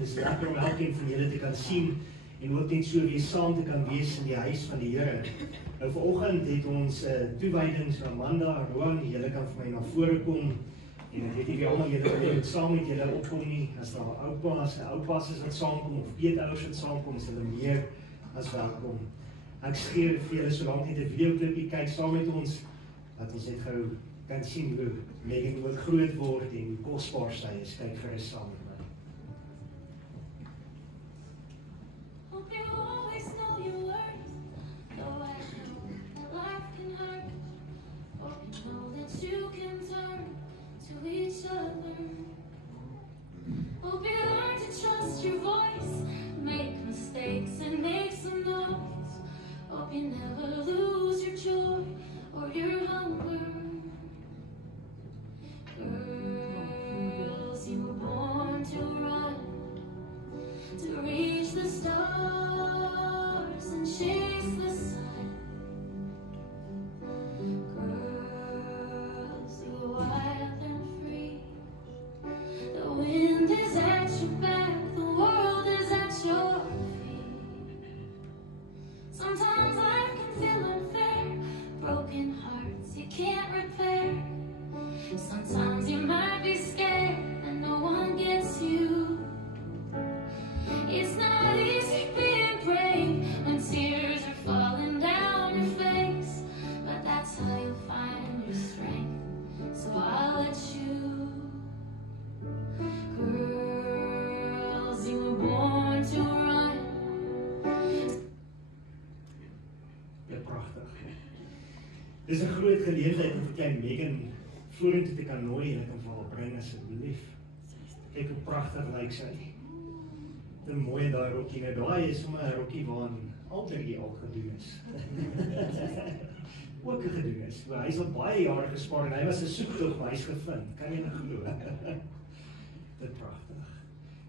Dis lekker om elkeen van julle te kan sien en ook net so weer saam te kan wees in die huis van die Here. Nou vanoggend het ons toewyding so Amanda, Roan, julle kan vir my na vore kom en ek weet nie wie almal julle wil saam met julle opkom nie. As daar oupas en oupas is wat saamkom of peetouers wat saamkom, is hulle meer as welkom. Ek skeer vir julle so lank net 'n videoklipie kyk saam met ons dat ons net gou kan sien hoe Megan ook groot word en hoe kosbaar sy is. Kyk gerus saam met my. Hope you learn to trust your voice, make mistakes and make some noise. Hope you never lose your joy or your hunger. Girls, you were born to run, to reach the stars and chase the sun. Girls, you were wild and free. The wind is at your back, the world is at your feet. Sometimes life can feel unfair, broken hearts you can't Dis 'n groot geleentheid om vir klein Megan vorentoe te kan nooi en ek kan vir haar bring asseblief. Kyk hoe pragtig lyk sy. Dit is mooi daai rokkie. Nou daai is sommer 'n rokkie waarin altyd al gedoen is. Ook gedoen is. Hy is al baie jare gespaar en hy was 'n soektog, maar hy's gevind. Kan jy nou glo? Dit pragtig.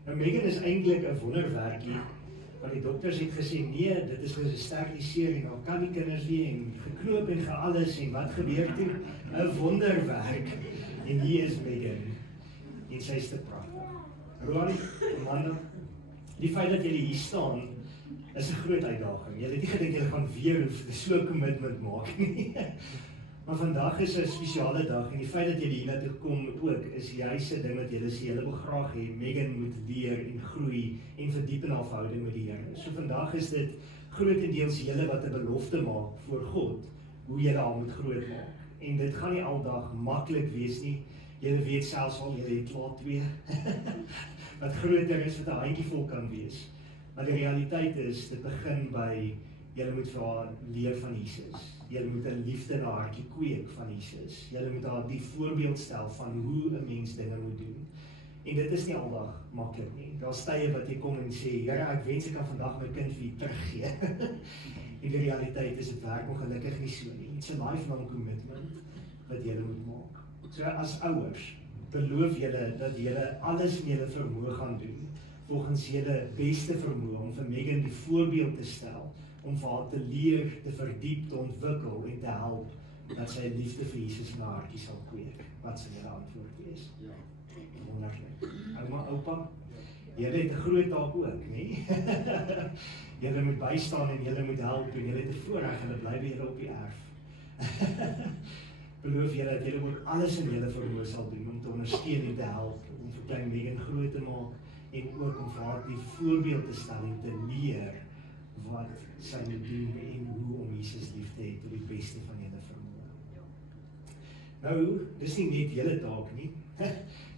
Nou Megan is eintlik 'n wonderwerkie. Want die dokters het gesê, nee, dit is gesteriliseer en al kan die kinders weer en geknoop en gealles en wat gebeur toe? 'n Wonderwerk. En hier is Megan. En sy is te pragtig. Roan, Amanda, die feit dat julle hier staan, is 'n groot uitdaging. Julle het nie gedink julle gaan weer so 'n commitment maak nie. Maar vandag is 'n spesiale dag en die feit dat julle hiernatoe kom ook is juis 'n ding wat julle sê julle wil graag hê Megan moet leer en groei en verdiep in haar verhouding met die Here. So vandag is dit grootendeels julle wat 'n belofte maak voor God hoe julle haar moet grootmaak. En dit gaan nie aldag maklik wees nie. Julle weet selfs al julle het klaar 2 wat groter is wat 'n handjievol kan wees. Maar die realiteit is dit begin by julle moet vir haar leer van Jesus. Julle moet 'n liefde in haar hartjie kweek van Jesus. Julle moet haar die voorbeeld stel van hoe 'n mens dinge moet doen. En dit is nie aldag maklik nie. Daar's tye wat jy kom en sê, Here, ek wens ek kan vandag my kind vir U teruggee. En die realiteit is dit werk ongelukkig nie so nie. It's a lifelong commitment wat julle moet maak. So as ouers, beloof julle dat julle alles in julle vermoë gaan doen, volgens julle beste vermoë om vir Megan die voorbeeld te stel, om vir haar te leer, te verdiep, te ontwikkel en te help, dat sy liefde vir Jesus in haar hartjie sal kweek. Wat sal julle antwoord wees? Ja. Wonderlik. Ouma, oupa, julle het 'n groot taak ook, nie? Julle moet bystaan en julle moet help en julle het 'n voorreg, julle bly by julle op die erf. Beloof julle dat julle ook alles in julle vermoë sal doen om te ondersteun en te help, om vir klein Megan groot te maak en ook om vir haar die voorbeeld te stel en te leer wat sy moet doen en hoe om Jesus lief te hê tot die beste van julle vermoë. Nou, dis nie net julle taak nie.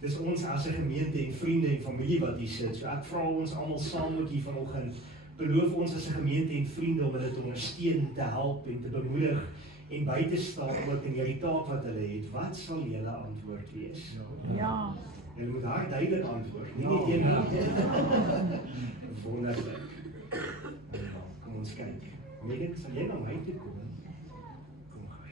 Dis ons as 'n gemeente en vriende en familie wat hier sit. So ek vra ons almal saam ook hier vanoggend, beloof ons as 'n gemeente en vriende om hulle te ondersteun, te help en te bemoedig en by te staan ook in hierdie taak wat hulle het. Wat sal julle antwoord wees? Ja. Julle moet daar duidelik antwoord, nie net een wonderlik. Kom ons kyk. Megan, sal jy na my toe kom? Kom gou.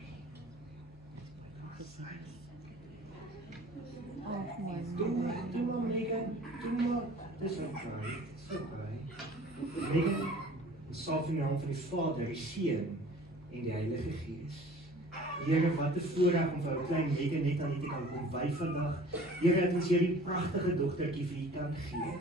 Doe maar Megan, doe maar. Dis okay, dis okay. Megan, salf in die hand van die Vader, die Seun en die Heilige Gees. Here, wat 'n voorreg om vir ou klein Megan net aan U te kan kom by vandag. Here, dat ons hierdie pragtige dogtertjie vir U kan gee.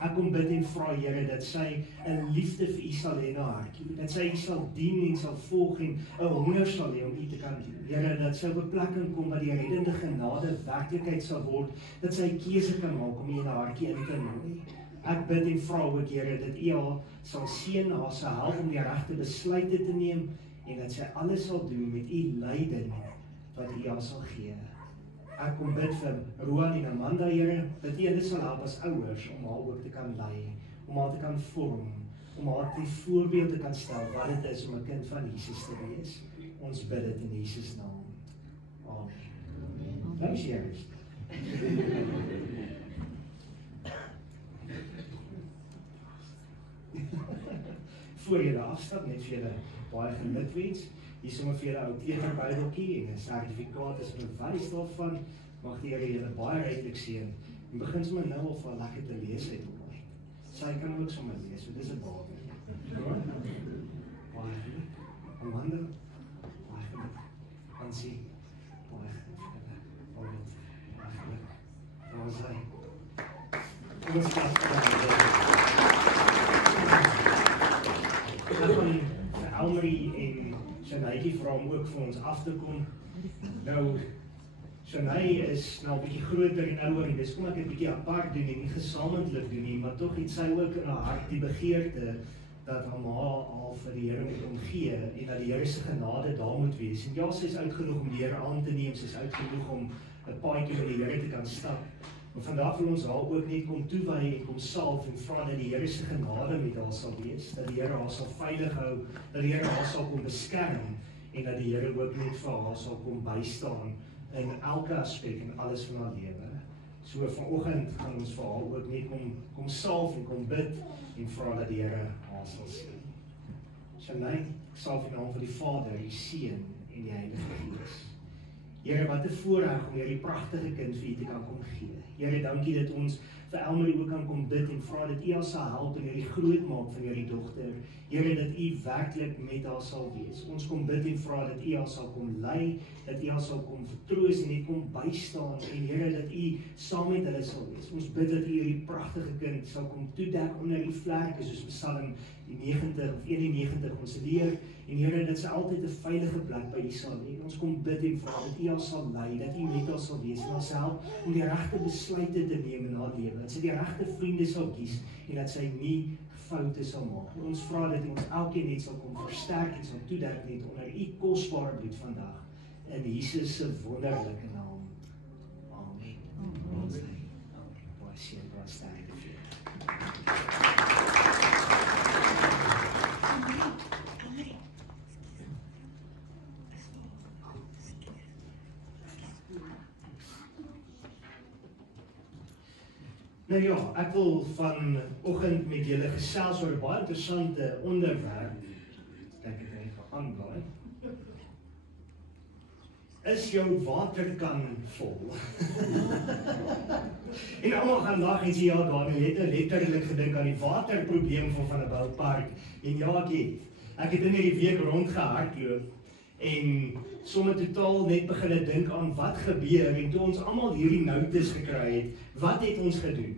Ek kom bid en vra, Here, dat sy 'n liefde vir U sal hê in haar hartjie, dat sy U sal dien en sal volg en 'n honger sal hê om U te kan dien. Here, dat sy op 'n plek kan kom waar die reddende genade werklikheid sal word, dat sy 'n keuse kan maak om U in haar hartjie in te nooi. Ek bid en vra ook, Here, dat U haar sal seën, haar sal help om die regte besluite te neem en dat sy alles sal doen met U leiding wat U haar sal gee. Ek kom bid vir Roan en Amanda, Here, dat U hulle sal help as ouers om haar ook te kan lei, om haar te kan vorm, om haar die voorbeeld te kan stel wat dit is om 'n kind van Jesus te wees. Ons bid dit in Jesus naam. Amen. Dankie, Here. Voor julle afstap, net vir julle baie gelukwenens. Hier sommer vir julle ou kleuterbybeltjie en 'n sertifikaat as 'n bewys daarvan. Mag die Here julle baie ryklik seën. En begin sommer nou al van lekker te lees uit hom uit. Sy kan ook sommer lees, so dis 'n baie. Baie geluk. Amanda, baie geluk. Ansie, baie geluk. Baie geluk. Daar is hy. Kom ons pas ek gaan vir Elmarie en Shanaitjie vra om ook vir ons af te kom. Nou, Shanai is nou 'n bietjie groter en ouer en dis kom ek 'n bietjie apart doen en nie gesamentlik doen nie, maar tog het sy ook in haar hart die begeerte dat haar ma al vir die Here moet omgee en dat die Here se genade daar moet wees. En ja, sy is oud genoeg om die Here aan te neem, sy is oud genoeg om 'n paadjie met die Here te kan stap. Maar vandag wil ons haar ook net kom toewy en kom salf en vra dat die Here se genade met haar sal wees, dat die Here haar sal veilig hou, dat die Here haar sal kom beskerm en dat die Here ook net vir haar sal kom bystaan in elke aspek en alles van haar lewe. So vanoggend gaan ons vir haar ook net kom salf en kom bid en vra dat die Here haar sal sien. Shalai, ek salf in die naam van die Vader, die Seun en die Heilige Gees. Here, wat 'n voorreg om hierdie pragtige kind vir U te kan kom gee. Here, dankie dat ons vir Elmarie ook kan kom bid en vra dat U haar sal help in hierdie grootmaak van hierdie dogter. Here, dat U werklik met haar sal wees. Ons kom bid en vra dat U haar sal kom lei, dat U haar sal kom vertroos en net kom bystaan en Here, dat U saam met hulle sal wees. Ons bid dat U hierdie pragtige kind sal kom toedek onder die vlerke soos Psalm die 90 of 91 ons leer en Here, dat sy altyd 'n veilige plek by U sal hê. Ons kom bid en vra dat U haar sal lei, dat U met haar sal wees en haar sal help om die regte besluite te neem in haar lewe, dat sy die regte vriende sal kies en dat sy nie foute sal maak. En ons vra dat U ons elkeen net sal kom versterk en sal toedek net onder U kosbare bloed vandag in Jesus se wonderlike naam. Amen. Amen. Baie seën, baie sterkte vir julle. Nou ja, ek wil vanoggend met julle gesels oor 'n baie interessante onderwerp. Kyk ek net gaan aanblaai. Is jou waterkan vol? En almal gaan lag en sê ja, Daniel het letterlik gedink aan die waterprobleem van 'n boupark. En ja, ek het in hierdie week rondgehardloop en sommer totaal net begin dink aan wat gebeur en toe ons almal hierdie noutes gekry het, wat het ons gedoen?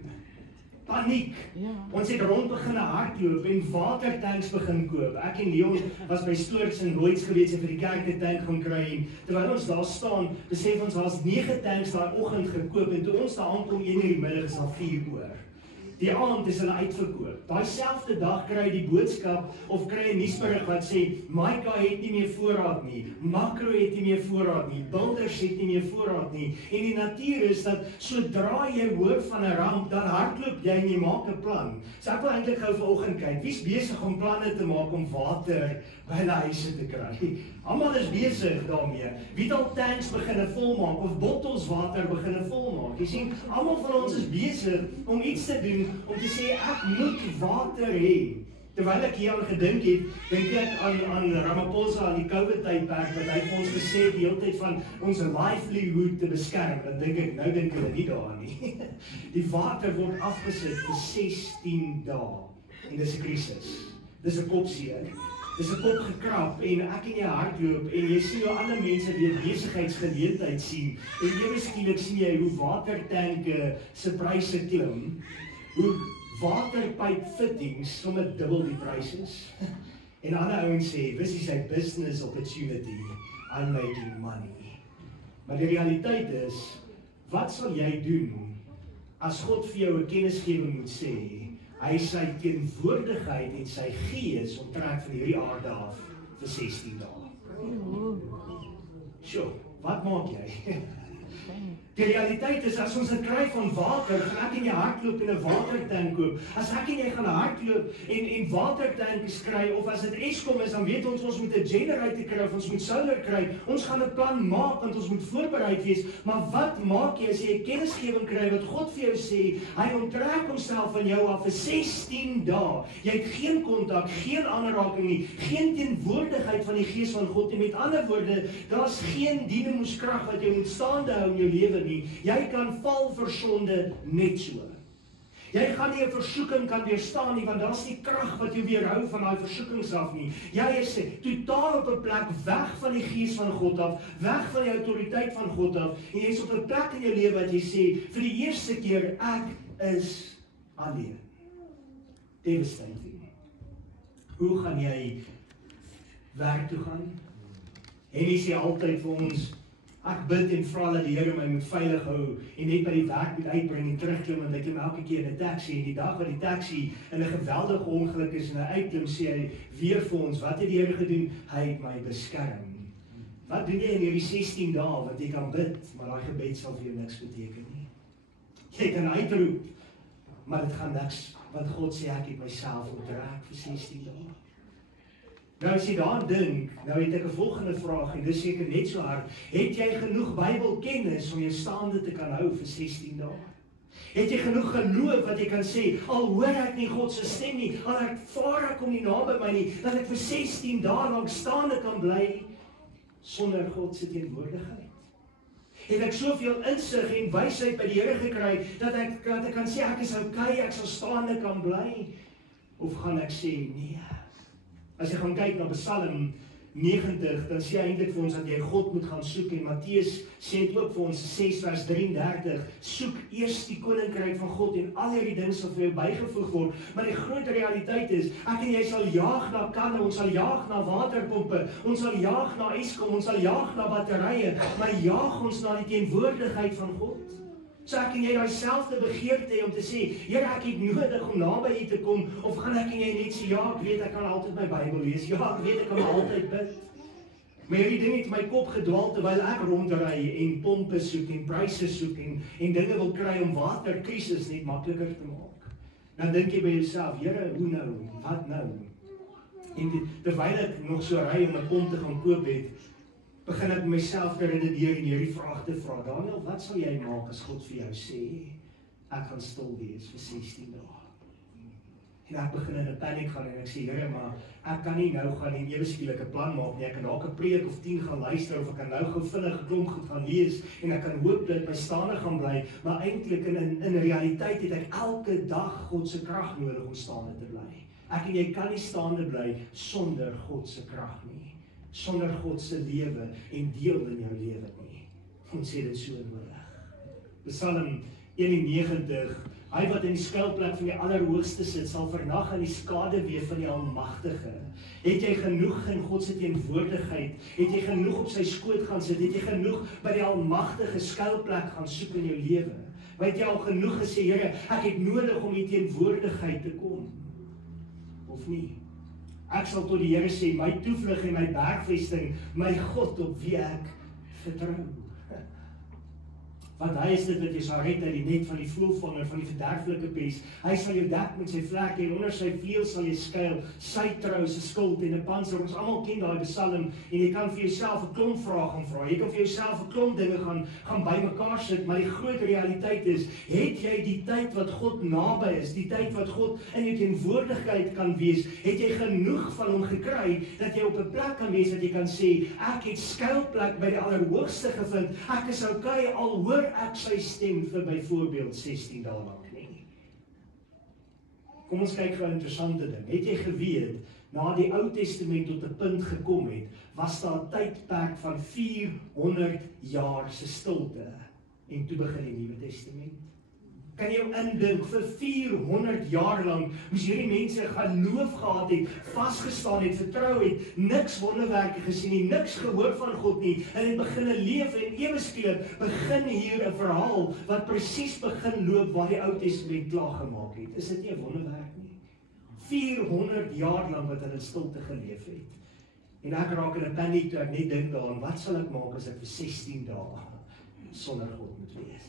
Paniek. Ja. Ons het rond begin hardloop en watertanks begin koop. Ek en Leon was by Stoorts en Lloyds gewees en vir die kerk 'n tank gaan kry en terwyl ons daar staan, besef ons daar's 9 tanks daai oggend gekoop en toe ons daar aankom 1:00 in die middag is al 4 oor. Die aand is hulle uitverkoop. Daai selfde dag kry die boodskap of kry 'n nuusberig wat sê Maika het nie meer voorraad nie, Makro het nie meer voorraad nie, Builders het nie meer voorraad nie. En die natuur is dat sodra jy hoor van 'n ramp, dan hardloop jy en jy maak 'n plan. So ek wil eintlik gou vanoggend kyk, wie's besig om planne te maak om water by hulle huise te kry? Almal is besig daarmee. Wie het al tanks begin volmaak of bottels water begin volmaak? Jy sien, almal van ons is besig om iets te doen om te sê ek moet water hê. Terwyl ek hier aan gedink het, dink ek aan Ramaphosa aan die COVID-tydperk wat hy vir ons gesê het die hele tyd van ons livelihood te beskerm. Dan dink ek, nou dink hulle nie daaraan nie. Die water word afgesit vir 16 dae en dis 'n krisis. Dis 'n kopseer. Dis 'n kop gekrap en ek en jy hardloop en jy sien hoe ander mense weer besigheidsgeleentheid sien en ewe skielik sien jy hoe watertanke se pryse klim, hoe waterpyp fittings sommer dubbel die pryse is. En ander ouens sê, this is a business opportunity, I'm making money. Maar die realiteit is, wat sal jy doen as God vir jou 'n kennisgewing moet sê? Hy sy teenwoordigheid en sy gees onttrek van hierdie aarde af vir 16 dae. Sjoe, wat maak jy? Die realiteit is, as ons dit kry van water, gaan ek en jy hardloop en 'n watertank koop. As ek en jy gaan hardloop en watertanks kry, of as dit Eskom is, dan weet ons moet 'n generator kry, of ons moet solar kry. Ons gaan 'n plan maak, want ons moet voorbereid wees. Maar wat maak jy as jy 'n kennisgewing kry, wat God vir jou sê, hy onttrek homself van jou af vir 16 dae. Jy het geen kontak, geen aanraking nie, geen teenwoordigheid van die Gees van God nie. Met ander woorde, daar's geen dinamoeskrag wat jou moet staande hou in jou lewe nie. Jy kan val vir sonde net so. Jy gaan nie 'n versoeking kan weerstaan nie, want daar's nie krag wat jou weerhou van daai versoekings af nie. Jy is totaal op 'n plek weg van die Gees van God af, weg van die autoriteit van God af, en jy's op 'n plek in jou lewe wat jy sê, vir die eerste keer, ek is alleen. Devastating. Hoe gaan jy werk toe gaan? En jy sê altyd vir ons, ek bid en vra dat die Here my moet veilig hou en net by die werk moet uitbring en terugklim, want ek klim elke keer in 'n taxi en die dag wat die taxi in 'n geweldige ongeluk is en hy uitklim, sê hy weer vir ons, wat het die Here gedoen? Hy het my beskerm. Wat doen jy in hierdie 16 dae wat jy kan bid, maar daai gebed sal vir jou niks beteken nie? Jy kan uitroep, maar dit gaan niks, want God sê ek het myself onttrek vir 16 dae. Nou as jy daaraan dink, nou het ek 'n volgende vraag en dis seker net so hard. Het jy genoeg Bybelkennis om jou staande te kan hou vir 16 dae? Het jy genoeg geloof wat jy kan sê, al hoor ek nie God se stem nie, al ervaar ek hom nie naby my nie, dat ek vir 16 dae lank staande kan bly sonder God se teenwoordigheid? Het ek soveel insig en wysheid by die Here gekry dat ek kan sê ek is okay, ek sal staande kan bly? Of gaan ek sê nee? As jy gaan kyk na Psalm 90, dan sê hy eintlik vir ons dat jy God moet gaan soek en Matteus sê dit ook vir ons 6 vers 33, soek eers die koninkryk van God en al hierdie dinge sal vir jou bygevoeg word. Maar die groot realiteit is, ek en jy sal jaag na kanne, ons sal jaag na waterpompe, ons sal jaag na Eskom, ons sal jaag na batterye, maar jaag ons na die teenwoordigheid van God? So ek en jy daai selfde begeerte hê om te sê, Here, ek het nodig om naby U te kom, of gaan ek en jy net sê, ja, ek weet ek kan altyd my Bybel lees, ja, ek weet ek kan altyd bid. Maar hierdie ding het my kop gedwaal terwyl ek rondry en pompe soek en pryse soek en dinge wil kry om waterkrisis net makliker te maak. Dan dink jy by jouself, Here, hoe nou? Wat nou? En terwyl ek nog so ry om 'n pomp te gaan koop het, begin ek myself te redeneer en hierdie vraag te vra. Daniel, wat sal jy maak as God vir jou sê, ek gaan stil wees vir 16 dae? En ek begin in 'n paniek gaan en ek sê, Here, maar ek kan nie nou gaan en ewe skielik 'n plan maak nie. Ek kan dalk 'n preek of 10 gaan luister of ek kan nou gou vinnig 'n klomp goed gaan lees en ek kan hoop dat my staande gaan bly, maar eintlik in realiteit het ek elke dag God se krag nodig om staande te bly. Ek en jy kan nie staande bly sonder God se krag nie, sonder God se lewe en deel in jou lewe nie. Ons sê dit so nodig. Psalm 91, hy wat in die skuilplek van die Allerhoogste sit, sal vernag aan die skaduwee van die Almagtige. Het jy genoeg in God se teenwoordigheid? Het jy genoeg op sy skoot gaan sit? Het jy genoeg by die Almagtige skuilplek gaan soek in jou lewe? Het jy al genoeg gesê, Here, ek het nodig om in teenwoordigheid te kom? Of nie? Ek sal tot die Here sê, my toevlug en my bergvesting, my God op wie ek vertrou. Want hy is dit wat jy sal red uit die net van die vloelvanger, van die verderflike pes. Hy sal jou dek met sy vlekke en onder sy vleuel sal jy skuil. Sy trou is 'n skild en 'n panser. Ons almal ken daai Psalm en jy kan vir jouself 'n klomp vrae gaan vra. Jy kan vir jouself 'n klomp dinge gaan bymekaar sit, maar die groot realiteit is, het jy die tyd wat God naby is, die tyd wat God in jou teenwoordigheid kan wees, het jy genoeg van hom gekry dat jy op 'n plek kan wees dat jy kan sê, ek het skuilplek by die Allerhoogste gevind. Ek is okay al hoor ek sy stem vir byvoorbeeld 16 dae lank nie. Kom ons kyk gou 'n interessante ding. Het jy geweet, na die Ou Testament tot 'n punt gekom het, was daar 'n tydperk van 400 jaar se stilte en toe begin die Nuwe Testament? Kan jy jou indink, vir 400 jaar lank moes hierdie mense geloof gehad het, vasgestaan het, vertrou het, niks wonderwerke gesien nie, niks gehoor van God nie, en het begin leef en ewe skielik begin hier 'n verhaal wat presies begin loop waar die Ou Testament klaar gemaak het. Is dit nie 'n wonderwerk nie? 400 jaar lank wat hulle in stilte geleef het. En ek raak in 'n paniek toe ek net dink daaraan, wat sal ek maak as ek vir 16 dae sonder God moet wees?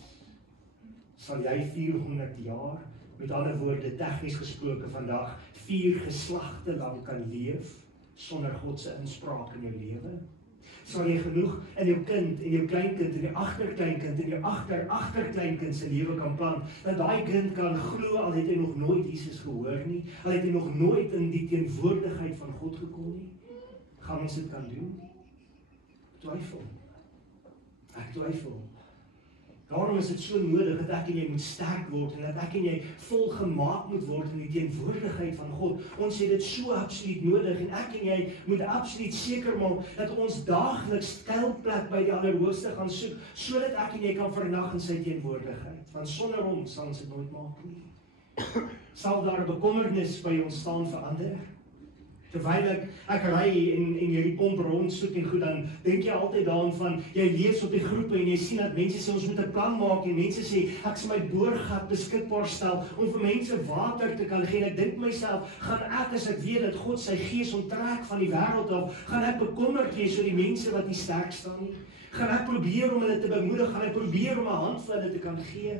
Sal jy 400 jaar, met ander woorde tegnies gesproke vandag, 4 geslagte lank kan leef sonder God se inspraak in jou lewe? Sal jy genoeg in jou kind en jou kleinkind en die agterkleinkind en jou agterkleinkind se lewe kan plant, dat daai kind kan glo al het hy nog nooit Jesus gehoor nie, al het hy nog nooit in die teenwoordigheid van God gekom nie? Gaan ons dit kan doen? Twyfel. Ek twyfel. Daarom is dit so nodig dat ek en jy moet sterk word en dat ek en jy volgemaak moet word in die teenwoordigheid van God. Ons het dit so absoluut nodig en ek en jy moet absoluut seker maak dat ons daagliks skuilplek by die Allerhoogste gaan soek, sodat ek en jy kan vernag in sy teenwoordigheid. Want sonder hom sal ons dit nooit maak nie. Sal daar 'n bekommernis by ons staan vir ander? Terwyl ek ry en hierdie pomp rondsoek en goed, dan dink jy altyd daaraan van, jy lees op die groepe en jy sien dat mense sê, ons moet 'n plan maak en mense sê, ek sal my boorgat beskikbaar stel om vir mense water te kan gee. En ek dink myself, gaan ek as ek weet dat God sy gees onttrek van die wêreld af, gaan ek bekommerd wees oor die mense wat nie sterk staan nie? Gaan ek probeer om hulle te bemoedig? Gaan ek probeer om 'n hand vir hulle te kan gee?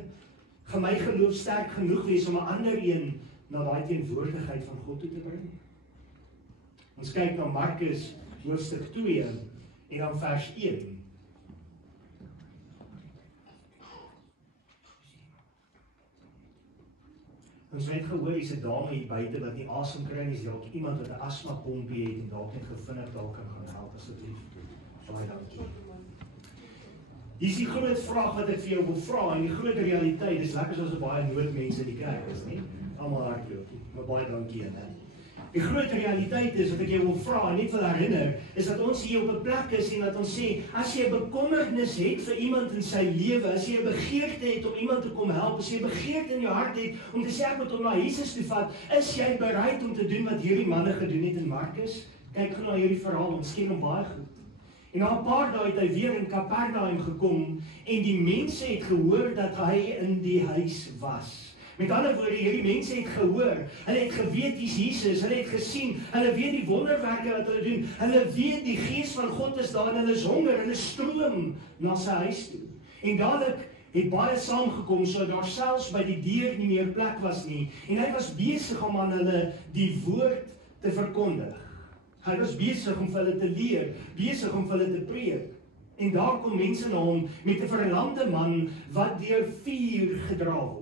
Gaan my geloof sterk genoeg wees om 'n ander een na daai teenwoordigheid van God toe te bring? Ons kyk na Markus hoofstuk 2 en dan vers 1. Ons het gehoor, hier's 'n dame hier buite wat nie asem kry nie, is dalk iemand wat 'n asma pompie het en dalk net gevinnig dalk kan gaan help asseblief. Baie dankie. Hier is die groot vraag wat ek vir jou wil vra en die groot realiteit, dis lekker soos 'n baie noodmense in die kerk is, nie? Almal hardloop, maar baie dankie aan. Die groot realiteit is wat ek jou wil vra en net wil herinner, is dat ons hier op 'n plek is en dat ons sê, as jy 'n bekommernis het vir iemand in sy lewe, as jy 'n begeerte het om iemand te kom help, as jy 'n begeerte in jou hart het om te sê ek moet hom na Jesus toe vat, is jy bereid om te doen wat hierdie manne gedoen het in Markus? Kyk gou na hierdie verhaal, ons ken hom baie goed. En na 'n paar dae het hy weer in Kapernaum gekom en die mense het gehoor dat hy in die huis was. Met ander woorde, hierdie mense het gehoor, hulle het geweet hier's Jesus, hulle het gesien, hulle weet die wonderwerke wat hulle doen, hulle weet die Gees van God is daar en hulle is honger, hulle stroom na sy huis toe. En dadelik het baie saamgekom, so daar selfs by die deur nie meer plek was nie, en hy was besig om aan hulle die woord te verkondig. Hy was besig om vir hulle te leer, besig om vir hulle te preek. En daar kom mense na hom met 'n verlamde man wat deur vuur gedra word.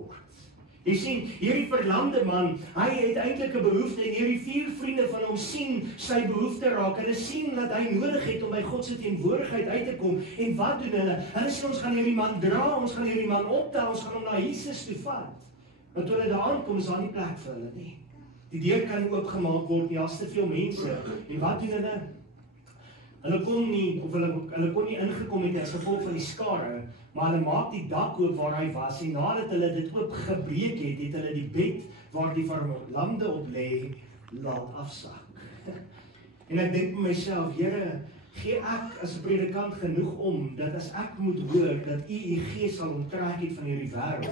Jy sien, hierdie verlamde man, hy het eintlik 'n behoefte en hierdie 4 vriende van hom sien sy behoefte raak. Hulle sien dat hy nodig het om by God se teenwoordigheid uit te kom. En wat doen hulle? Hulle sê ons gaan hierdie man dra, ons gaan hierdie man optel, ons gaan hom na Jesus toe vat. Maar toe hulle daar aankom, is daar nie plek vir hulle nie. Die deur kan nie oopgemaak word nie, daar's te veel mense. En wat doen hulle? Hulle kon nie ingekom het as gevolg van die skare, maar hulle maak die dak oop waar hy was en nadat hulle dit oop gebreek het, het hulle die bed waar die verlamde op lê laat afsak. En ek dink by myself, Here, gee ek as 'n predikant genoeg om dat as ek moet hoor dat U Gees sal onttrek het van hierdie wêreld,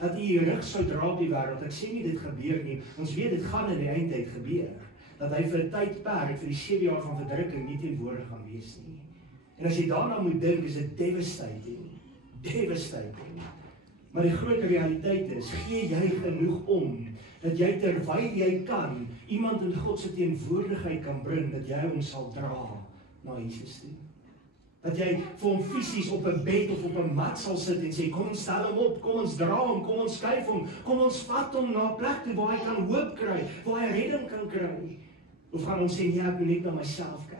dat U rug sou dra op die wêreld. Ek sê nie dit gebeur nie. Ons weet dit gaan in die eindtyd gebeur. Dat hy vir 'n tydperk, vir die 7 jaar van verdrukking nie teenwoordig gaan wees nie. En as jy daarna moet dink, is dit devastating. Maar die groot realiteit is, gee jy genoeg om, dat jy terwyl jy kan, iemand in God se teenwoordigheid kan bring, dat jy hom sal dra na Jesus toe. Dat jy vir hom fisies op 'n bed of op 'n mat sal sit en sê, kom ons stel hom op, kom ons dra hom, kom ons skuif hom, kom ons vat hom na 'n plek toe waar hy kan hoop kry, waar hy redding kan kry. Of gaan ons sê, ja, ek moet net na myself kyk.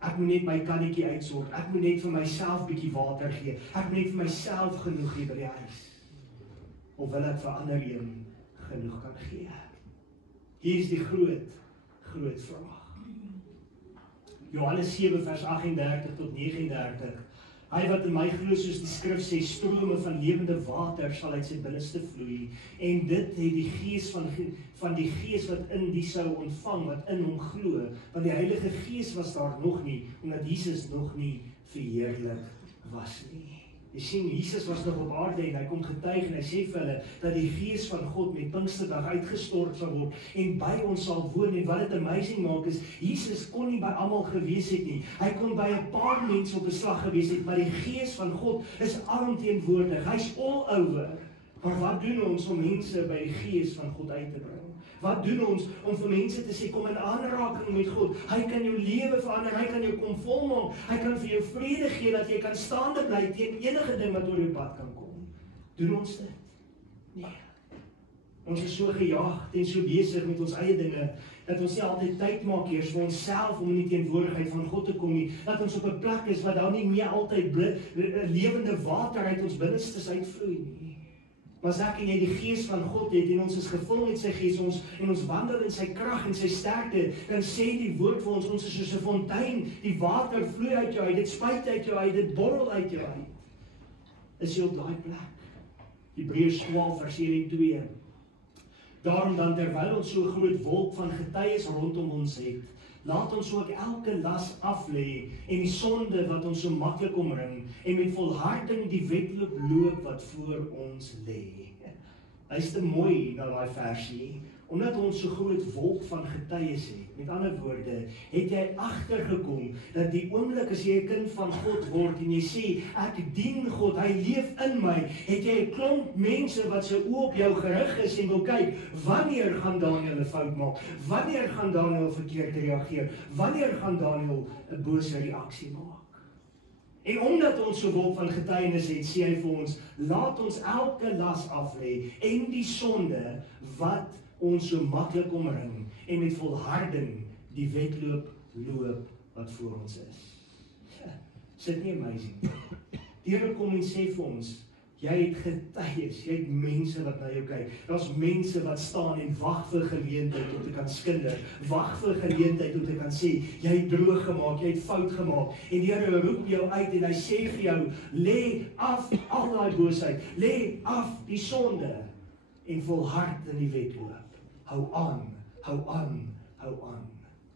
Ek moet net my kannetjie uitsort. Ek moet net vir myself bietjie water gee. Ek moet net vir myself genoeg gee by die huis. Of wil ek vir ander een genoeg kan gee? Hier is die groot vraag. Johannes 7 vers 38 tot 39. Hy wat in my glo, soos die skrif sê, strome van lewende water sal uit sy binneste vloei. En dit het die gees van die gees wat in die sou ontvang, wat in hom glo. Want die Heilige Gees was daar nog nie, omdat Jesus nog nie verheerlik was nie. Jy sien, Jesus was nog op aarde en hy kom getuig en hy sê vir hulle dat die Gees van God met Pinksterdag uitgestort sal word en by ons sal woon. En wat dit amazing maak is, Jesus kon nie by almal gewees het nie. Hy kon by 'n paar mense op 'n slag gewees het, maar die Gees van God is alomteenwoordig. Hy's all over. Maar wat doen ons om mense by die Gees van God uit te bring? Wat doen ons om vir mense te sê, kom in aanraking met God. Hy kan jou lewe verander, hy kan jou kom volmaak, hy kan vir jou vrede gee, dat jy kan staande bly teen enige ding wat oor jou pad kan kom. Doen ons dit? Nee. Ons is so gejaagd en so besig met ons eie dinge, dat ons nie altyd tyd maak eers vir onsself om in die teenwoordigheid van God te kom nie, dat ons op 'n plek is wat daar nie meer altyd lewende water uit ons binnestes uitvloei nie. Maar as ek en jy die Gees van God het en ons is gevul met sy Gees en ons wandel in sy krag en sy sterkte, dan sê die woord vir ons is soos 'n fontein, die water vloei uit jou uit, dit spuit uit jou uit, dit borrel uit jou uit. Is jy op daai plek? Hebreërs 12 vers 1 en 2. Daarom dan, terwyl ons so 'n groot wolk van getuies rondom ons het, laat ons ook elke las aflê en die sonde wat ons so maklik omring en met volharding die wedloop loop wat voor ons lê. Hy's te mooi na daai versie, omdat ons so groot wolk van getuies het. Met ander woorde, het jy agtergekom dat die oomblik as jy 'n kind van God word en jy sê, ek dien God, hy leef in my, het jy 'n klomp mense wat se oë op jou gerig is en wil kyk, wanneer gaan Daniel 'n fout maak? Wanneer gaan Daniel verkeerd reageer? Wanneer gaan Daniel 'n bose reaksie maak? En omdat ons so wolk van getuienis het, sê hy vir ons, laat ons elke las af lê en die sonde wat ons so maklik omring en met volharding die wedloop loop wat voor ons is. Is dit nie amazing? Die Here kom en sê vir ons, jy het getuies, jy het mense wat na jou kyk. Daar's mense wat staan en wag vir geleentheid om te kan skinder, wag vir geleentheid om te kan sê, jy het droog gemaak, jy het fout gemaak. En die Here roep jou uit en hy sê vir jou, lê af al daai boosheid, lê af die sonde en volhard in die wedloop. Hou aan, hou aan, hou aan.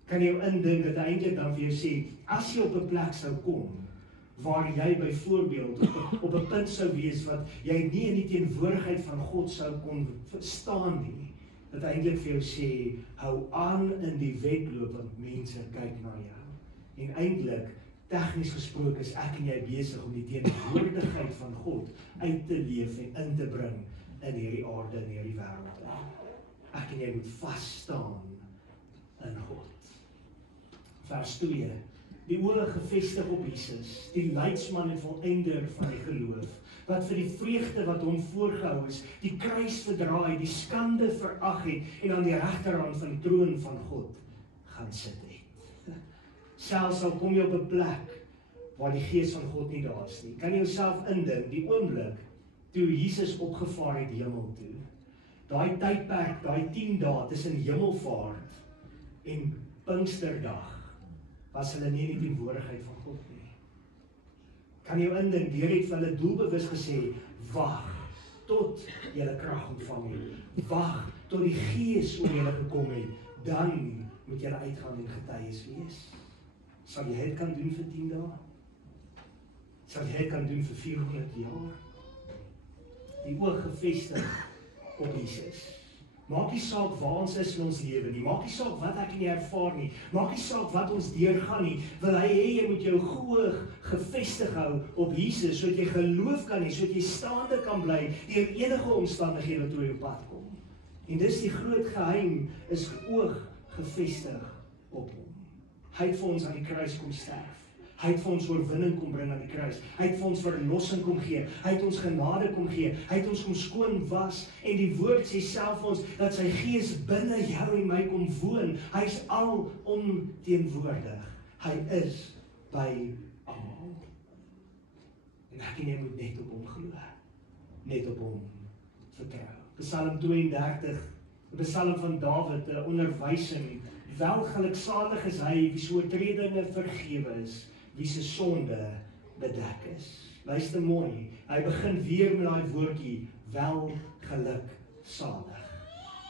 Kan jy jou indink dat hy eintlik dan vir jou sê, as jy op 'n plek sou kom, waar jy byvoorbeeld op 'n punt sou wees wat jy nie in die teenwoordigheid van God sou kon verstaan nie, dat hy eintlik vir jou sê, hou aan in die wedloop want mense kyk na jou. En eintlik, tegnies gesproke, is ek en jy besig om die teenwoordigheid van God uit te leef en in te bring in hierdie aarde en hierdie wêreld. Ek en jy moet vas staan in God. Vers 2. Die oë gefestig op Jesus, die leidsman en volëinder van die geloof, wat vir die vreugde wat hom voorgehou is, die kruis verdraai, die skande verag het en aan die regterhand van die troon van God gaan sit het. Selfs al kom jy op 'n plek waar die Gees van God nie daar is nie, kan jy jouself indink die oomblik toe Jesus opgevaar het hemel toe. Daai tydperk, daai 10 dae tussen hemelvaart en Pinksterdag was hulle nie in die teenwoordigheid van God nie. Kan jy indink, die Here het vir hulle doelbewus gesê, wag tot julle krag ontvang het. Wag tot die Gees oor julle gekom het, dan moet julle uitgaan en getuies wees. Sal jy dit kan doen vir 10 dae? Sal jy dit kan doen vir 400 jaar? Die oog gefestig op Jesus. Maak nie saak waar ons is in ons lewe nie, maak nie saak wat ek en jy ervaar nie, maak nie saak wat ons deurgaan nie, wil hy hê jy moet jou oog gefestig hou op Jesus, sodat jy geloof kan hê, sodat jy staande kan bly deur enige omstandighede wat oor jou pad kom. En dis die groot geheim, is oog gefestig op hom. Hy het vir ons aan die kruis kom sterf. Hy het vir ons oorwinning kom bring aan die kruis. Hy het vir ons verlossing kom gee. Hy het ons genade kom gee. Hy het ons kom skoon was. En die woord sê self ons dat sy Gees binne jou en my kom woon. Hy is alomteenwoordig. Hy is by almal. En ek en jy moet net op hom glo. Net op hom vertrou. Psalm 32, 'n Psalm van Dawid, 'n onderwysing. Welgeluksalig is hy wie se oortredinge vergewe is, wie se sonde bedek is. Luister mooi, hy begin weer met daai woordjie, welgeluksalig.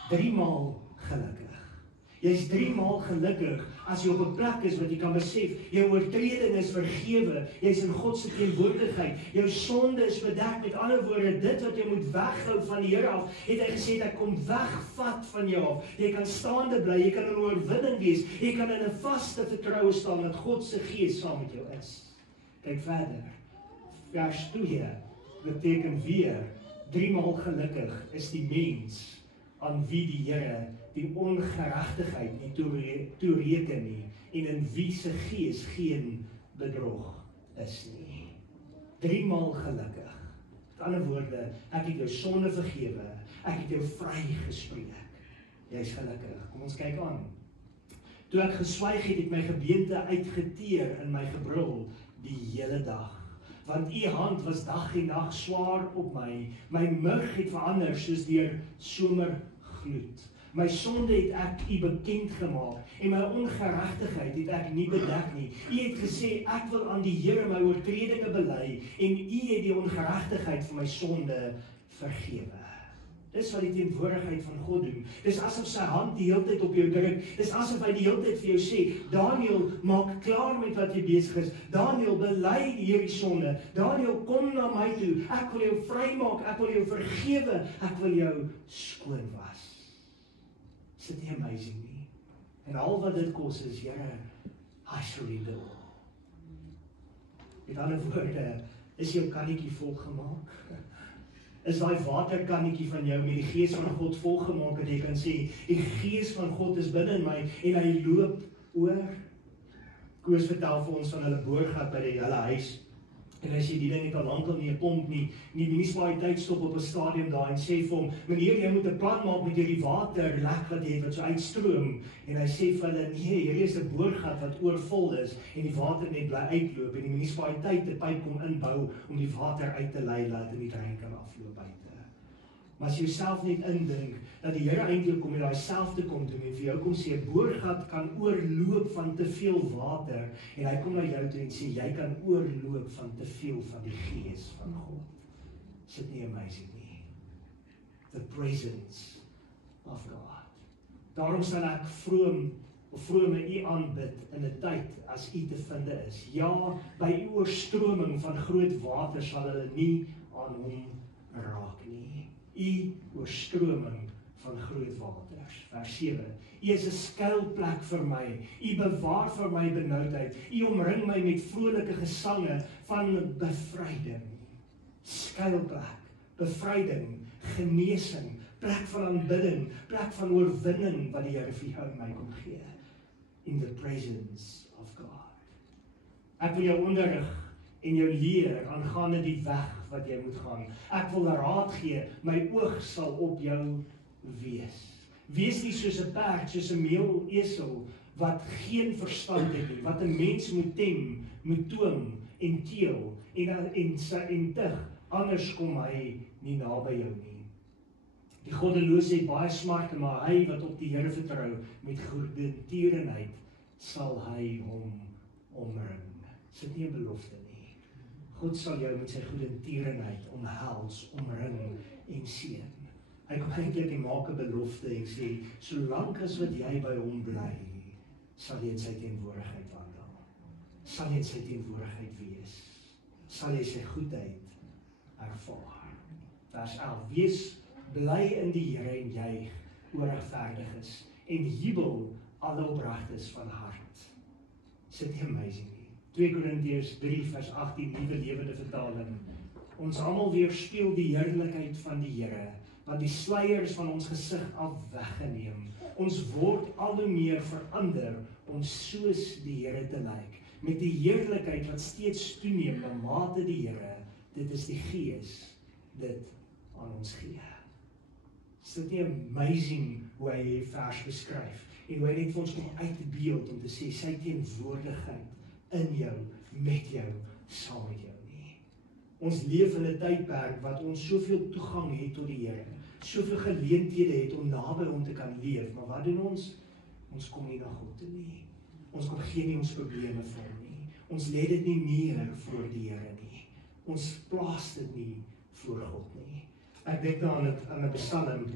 3 maal gelukkig. Jy's 3 maal gelukkig as jy op 'n plek is wat jy kan besef, jou oortreding is vergewe, jy's in God se teenwoordigheid, jou sonde is bedek. Met ander woorde, dit wat jy moet weghou van die Here af, het hy gesê, ek kom wegvat van jou af. Jy kan staande bly, jy kan in oorwinning wees, jy kan in 'n vaste vertroue staan dat God se Gees saam met jou is. Kyk verder. Vers 2 beteken weer, 3 maal gelukkig is die mens aan wie die Here die ongeregtigheid nie toereken nie, en in wie se gees geen bedrog is nie. 3 maal gelukkig. Met ander woorde, ek het jou sonde vergewe, ek het jou vrygespreek. Jy's gelukkig. Kom ons kyk aan. Toe ek geswyg het my gebeente uitgeteer in my gebrul die hele dag. Want u hand was dag en nag swaar op my. My mug het verander soos deur somergloed. My sonde het ek u bekend gemaak en my ongeregtigheid het ek nie bedek nie. U het gesê ek wil aan die Here my oortredinge bely en u het die ongeregtigheid van my sonde vergewe. Dis wat die teenwoordigheid van God doen. Dis asof sy hand die hele tyd op jou druk. Dis asof hy die hele tyd vir jou sê, Daniel, maak klaar met wat jy besig is. Daniel, bely hierdie sonde. Daniel, kom na my toe. Ek wil jou vrymaak, ek wil jou vergewe, ek wil jou skoon was. Is dit nie amazing nie? En al wat dit kos is, Here, I surrender all. Met ander woorde, is jou kannetjie volgemaak? Is daai waterkannetjie van jou met die gees van God volgemaak, dat jy kan sê, die gees van God is binne in my, en hy loop oor? Koos vertel vir ons van hulle boorgat by hulle huis, en hy sê, die ding het al lankal nie 'n pomp nie, die munisipaliteit stop op 'n stadium daar en sê vir hom, meneer, jy moet 'n plan maak met hierdie water lek wat jy het, wat so uitstroom, en hy sê vir hulle, nee, hierdie is 'n boorgat wat oorvol is, en die water net bly uitloop, en die munisipaliteit 'n pyp kom inbou, om die water uit te lei, laat in die trein kan afloop buite. Maar as jy jouself net indink, dat die Here eintlik kom met daai selfde kom doen, en vir jou kom sê, 'n boorgat kan oorloop van te veel water, en hy kom na jou toe en sê, jy kan oorloop van te veel van die gees van God. Is dit nie amazing nie? The presence of God. Daarom sal ek vrome u aanbid in 'n tyd as u te vinde is. Ja, by u oorstroming van groot water sal hulle nie aan hom raak nie. U oorstroming van groot waters. Vers 7. U is 'n skuilplek vir my. U bewaar vir my benoudheid. U omring my met vrolike gesange van bevryding. Skuilplek, bevryding, genesing, plek van aanbidding, plek van oorwinning wat die Here vir jou en my kom gee. In the presence of God. Ek wil jou onderrig en jou leer aangaande die weg wat jy moet gaan. Ek wil raad gee, my oog sal op jou wees. Wees nie soos 'n perd, soos 'n meelesel, wat geen verstand het nie, wat 'n mens moet tem, moet toom en teel, en tig, anders kom hy nie naby jou nie. Die goddelose het baie smarte, maar hy wat op die Here vertrou, met goedertierenheid, sal hy hom omring. Is dit nie 'n belofte nie? God sal jou met sy goedertierenheid omhels, omring en seën. Hy kom eintlik en maak 'n belofte en sê, solank as wat jy by hom bly, sal jy in sy teenwoordigheid wandel. Sal jy in sy teenwoordigheid wees. Sal jy sy goedheid ervaar. Vers 11. Wees bly in die Here en juig oor regverdiges en jubel alle opregtes van hart. Is dit nie amazing nie? 2 Korintiërs 3 vers 18, Nuwe Lewende Vertaling. Ons almal weerspieël die heerlikheid van die Here, want die sluiers van ons gesig af weggeneem. Ons word al hoe meer verander om soos die Here te lyk, met die heerlikheid wat steeds toeneem na mate die Here, dit is die Gees, dit aan ons gee. Is dit nie amazing hoe hy die vers beskryf, en hoe hy net vir ons kom uitbeeld om te sê, sy teenwoordigheid in jou, met jou, saam met jou nie. Ons leef in 'n tydperk wat ons soveel toegang het tot die Here, soveel geleenthede het om naby hom te kan leef, maar wat doen ons? Ons kom nie na God toe nie. Ons kom gee nie ons probleme vir hom nie. Ons lê dit nie neer voor die Here nie. Ons plaas dit nie voor God nie. Ek dink aan 'n psalm,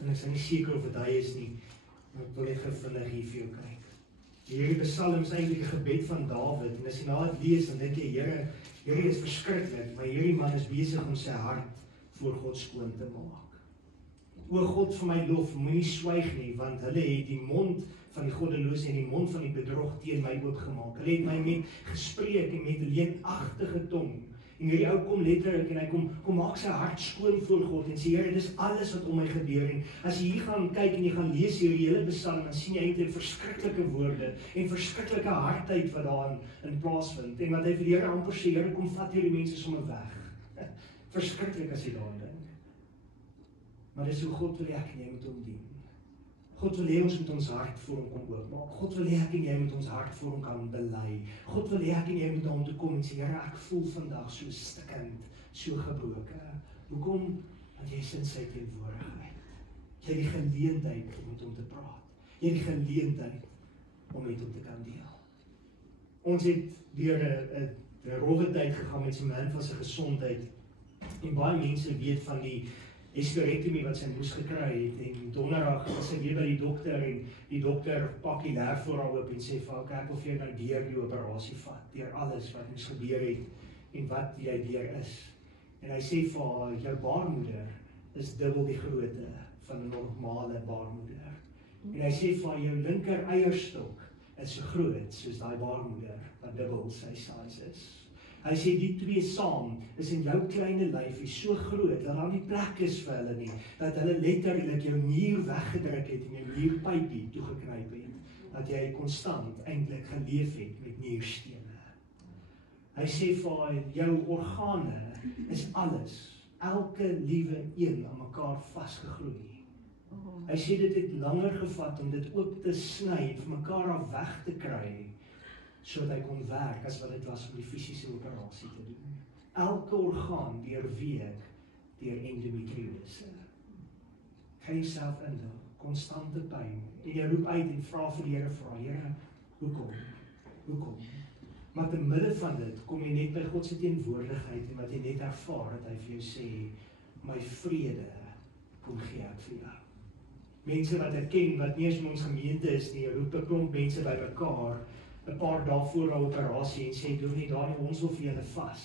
en ek is nie seker of dit hy is nie, maar ek wil net vinnig hier vir jou kyk. Hierdie psalm is eintlik 'n gebed van Dawid, en as jy na dit lees, dan dink jy, Here is verskriklik, maar hierdie man is besig om sy hart voor God skoon te maak. O God, vir my lof, moenie swyg nie, want hulle het die mond van die goddelose en die mond van die bedrog teen my oopgemaak. Hulle het my met gespreek en met leenagtige tong. En hierdie ou kom letterlik en hy kom maak sy hart skoon voor God en sê, Here, dis alles wat om my gebeur. En as jy hier gaan kyk en jy gaan lees hierdie hele psalm, dan sien jy eintlik verskriklike woorde en verskriklike hardheid wat daarin in plaasvind. En wat hy vir die Here amper sê, Here, kom vat hierdie mense sommer weg. Verskriklik as jy daaraan dink. Maar dis hoe God wil hê ek en jy moet hom dien. God wil hê ons moet ons hart voor hom kom oopmaak. God wil hê ek en jy moet ons hart voor hom kan bely. God wil hê ek en jy moet na hom toe kom en sê, Here, ek voel vandag so stikkend, so gebroke. Hoekom? Want jy is in sy teenwoordigheid. Jy het die geleentheid om met hom te praat. Jy het die geleentheid om met hom te kan deel. Ons het deur 'n rowwe tyd gegaan met sy man van sy gesondheid. En baie mense weet van die hysterectomie wat sy moes gekry het, en donderdag is sy weer by die dokter, en die dokter pak die lêf voor haar oop en sê vir haar, ek wil vir jou nou deur die operasie vat, deur alles wat moes gebeur het, en wat jy deur is. En hy sê vir haar, jou baarmoeder is dubbel die grootte van 'n normale baarmoeder. En hy sê vir haar, jou linker eierstok is so groot soos daai baarmoeder, wat dubbel sy size is. Hy sê die twee saam is in jou kleine lyfie so groot, dat daar nie plek is vir hulle nie, dat hulle letterlik jou nier weggedruk het en jou nierpypie toegeknyp het, dat jy konstant eintlik geleef het met nierstene. Hy sê vir haar, jou organe is alles, elke liewe een aan mekaar vasgegroei. Hy sê dit het langer gevat om dit oop te sny, vir mekaar af weg te kry, sodat hy kon werk as wat dit was om die fisiese operasie te doen. Elke orgaan deurweek deur endometriose. Gaan jouself indruk, konstante pyn, en jy roep uit en vra vir die Here, Here, hoekom? Maar te midde van dit, kom jy net by God se teenwoordigheid, en wat jy net ervaar, dat hy vir jou sê, my vrede, kom gee ek vir jou. Mense wat erken, wat nie eens in ons gemeente is nie, roep 'n klomp mense by mekaar, 'n paar dae voor die operasie, en sê, doe nie daar, ons wil vir julle vas.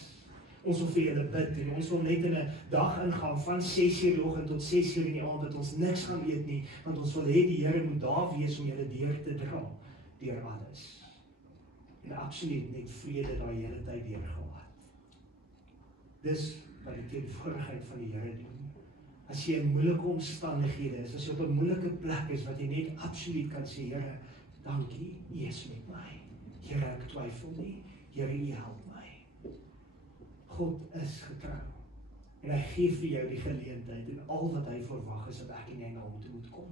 Ons wil vir julle bid, en ons wil net in 'n dag ingaan, van 6:00 die oggend tot 6:00 in die aand, dat ons niks gaan eet nie, want ons wil hê die Here moet daar wees om julle deur te dra, deur alles. En absoluut net vrede daai hele tyd deur gehad. Dis wat die teenwoordigheid van die Here doen. As jy in moeilike omstandighede is, as jy op 'n moeilike plek is, wat jy net absoluut kan sê, Here, dankie, U is met my. Here, ek twyfel nie. Here, U help my. God is getrou. En hy gee vir jou die geleentheid, en al wat hy verwag is, dat ek en jy na hom toe moet kom.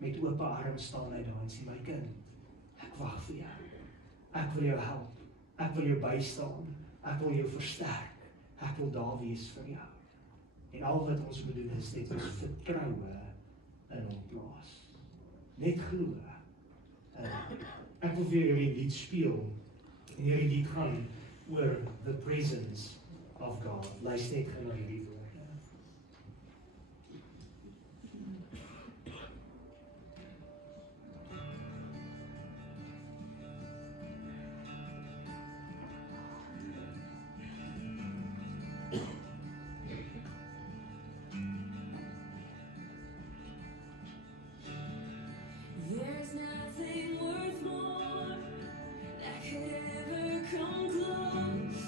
Met ope arms staan hy daar en sê, my kind, ek wag vir jou. Ek wil jou help. Ek wil jou bystaan. Ek wil jou versterk. Ek wil daar wees vir jou. En al wat ons moet doen is net ons vertroue in hom plaas. Net glo. Ek wil vir julle 'n lied speel. En hierdie lied gaan oor the presence of God. Luister net gou na hierdie woorde. There's nothing worth more that could ever come close.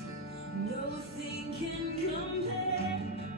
Nothing can compare.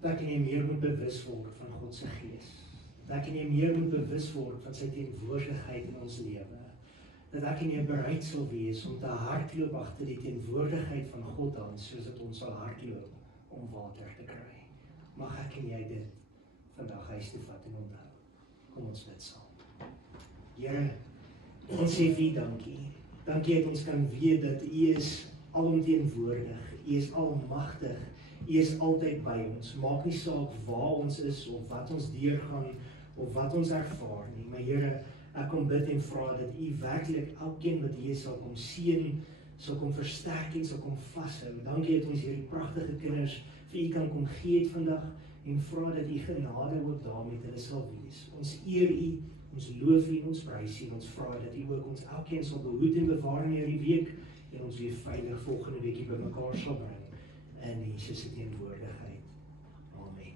Dat kan jy meer moet bewus word van God se gees. Dat kan jy meer moet bewus word van sy teenwoordigheid in ons lewe. Dat ek en jy bereid sal wees om te hardloop agter die teenwoordigheid van God aan, soos dat ons sal hardloop om water te kry. Mag ek en jy dit vandag huis toe vat en onthou. Kom ons bid saam. Here, ons sê vir U dankie. Dankie dat ons kan weet dat U is alomteenwoordig, U is almagtig, U is altyd by ons. Maak nie saak waar ons is of wat ons deurgaan of wat ons ervaar nie, maar Here, ek kom bid en vra dat U werklik elkeen wat hier sal kom seën, sal kom versterk en sal kom vashou. Dankie dat ons hierdie pragtige kinders vir U kan kom gee het vandag en vra dat U genade ook daarmee hulle sal wees. Ons eer U, ons loof U en ons prys U en ons vra dat U ook ons elkeen sal behoed en bewaar in hierdie week en ons weer veilig volgende weekie bymekaar sal bring in Jesus se teenwoordigheid. Amen.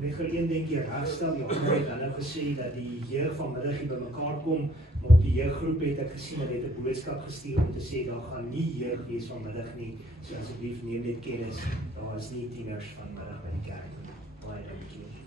Net vir een dingetjie regstel, Johan het dan nou gesê dat die jeug vanmiddag hier bymekaar kom, maar op die jeuggroep het ek gesien dat hy 'n boodskap gestuur om te sê daar gaan nie jeug wees vanmiddag nie. So asseblief neem net kennis, daar is nie tieners vanmiddag by die kerk. Baie dankie.